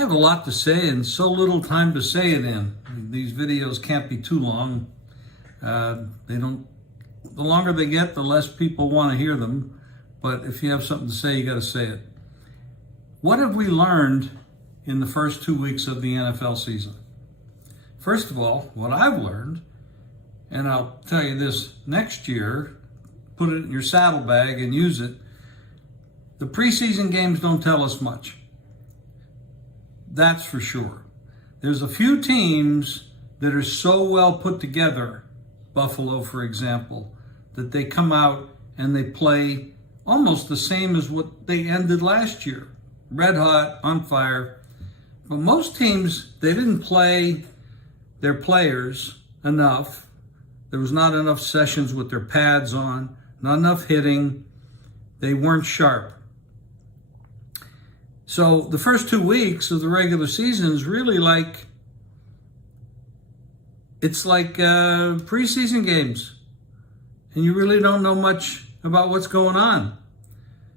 have a lot to say and so little time to say it in. These videos can't be too long. The longer they get, the less people want to hear them. But if you have something to say, you got to say it. What have we learned in the first 2 weeks of the NFL season? First of all, what I've learned, and I'll tell you this next year, put it in your saddlebag and use it. The preseason games don't tell us much. That's for sure. There's a few teams that are so well put together, Buffalo, for example, that they come out and they play almost the same as what they ended last year. Red hot, on fire. But most teams, they didn't play their players enough. There was not enough sessions with their pads on, not enough hitting. They weren't sharp. So the first 2 weeks of the regular season is really like preseason games. And you really don't know much about what's going on.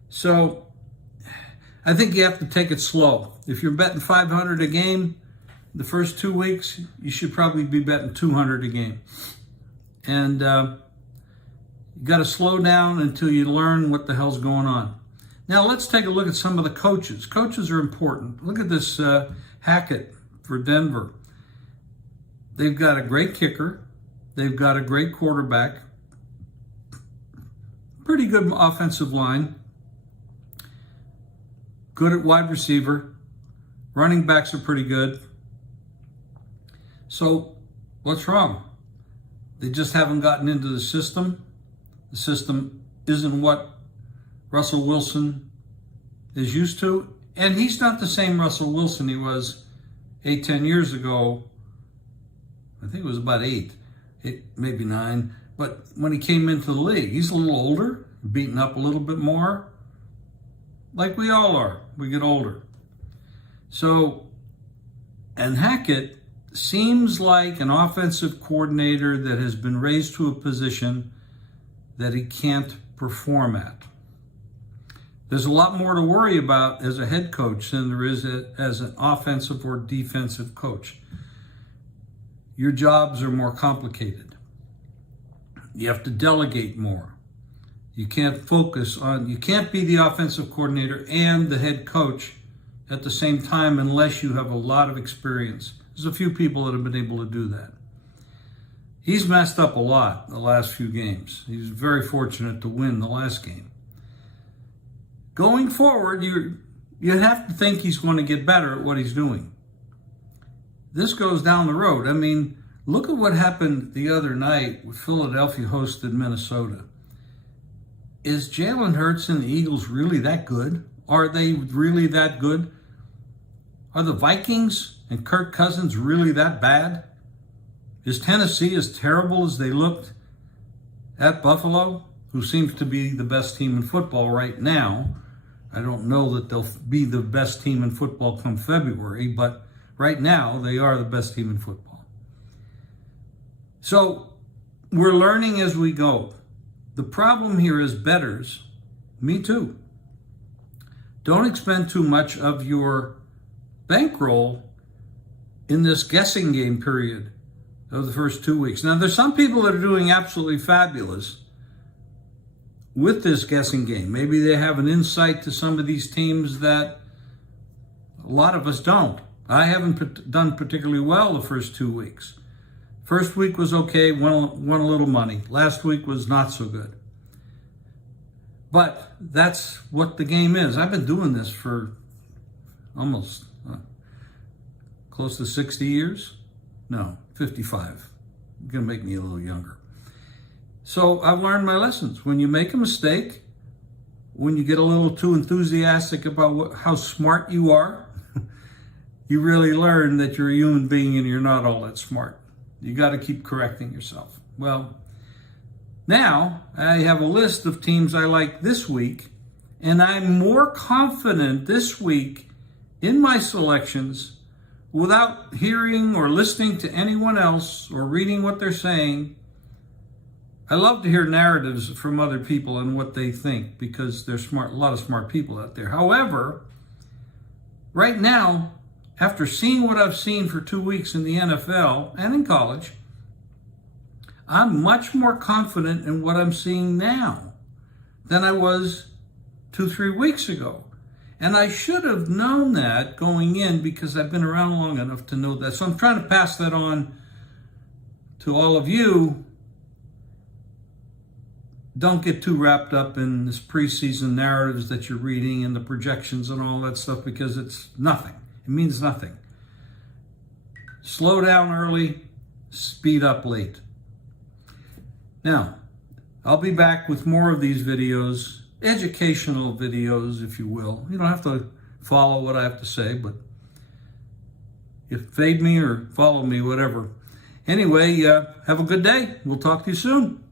So I think you have to take it slow. If you're betting 500 a game, the first 2 weeks, you should probably be betting 200 a game. And you got to slow down until you learn what the hell's going on. Now let's take a look at some of the coaches. Coaches are important. Look at this Hackett for Denver. They've got a great kicker. They've got a great quarterback. Pretty good offensive line. Good at wide receiver. Running backs are pretty good. So what's wrong? They just haven't gotten into the system. The system isn't what Russell Wilson is used to. And he's not the same Russell Wilson he was 8-10 years ago. I think it was about 8, maybe 9. But when he came into the league, he's a little older, beaten up a little bit more. Like we all are. We get older. So, and Hackett seems like an offensive coordinator that has been raised to a position that he can't perform at. There's a lot more to worry about as a head coach than there is as an offensive or defensive coach. Your jobs are more complicated. You have to delegate more. You can't be the offensive coordinator and the head coach at the same time unless you have a lot of experience. There's a few people that have been able to do that. He's messed up a lot the last few games. He was very fortunate to win the last game. Going forward, you have to think he's going to get better at what he's doing. This goes down the road. I mean, look at what happened the other night when Philadelphia hosted Minnesota. Is Jalen Hurts and the Eagles really that good? Are they really that good? Are the Vikings and Kirk Cousins really that bad? Is Tennessee as terrible as they looked at Buffalo, who seems to be the best team in football right now? I don't know that they'll be the best team in football come February, but right now they are the best team in football. So we're learning as we go. The problem here is bettors, me too. Don't expend too much of your bankroll in this guessing game period of the first 2 weeks. Now, there's some people that are doing absolutely fabulous with this guessing game. Maybe they have an insight to some of these teams that a lot of us don't. I haven't done particularly well the first 2 weeks. First week was okay, won a little money. Last week was not so good. But that's what the game is. I've been doing this for almost close to 60 years. No, 55. You're going to make me a little younger. So I've learned my lessons. When you make a mistake, when you get a little too enthusiastic about how smart you are, you really learn that you're a human being and you're not all that smart. You got to keep correcting yourself. Well, now I have a list of teams I like this week, and I'm more confident this week in my selections without hearing or listening to anyone else or reading what they're saying. I love to hear narratives from other people and what they think because there's a lot of smart people out there. However, right now, after seeing what I've seen for 2 weeks in the NFL and in college, I'm much more confident in what I'm seeing now than I was 2-3 weeks ago. And I should have known that going in because I've been around long enough to know that. So I'm trying to pass that on to all of you. Don't get too wrapped up in this preseason narratives that you're reading and the projections and all that stuff, because it's nothing. It means nothing. Slow down early, speed up late. Now, I'll be back with more of these videos, educational videos, if you will. You don't have to follow what I have to say, but you fade me or follow me, whatever. Anyway, have a good day. We'll talk to you soon.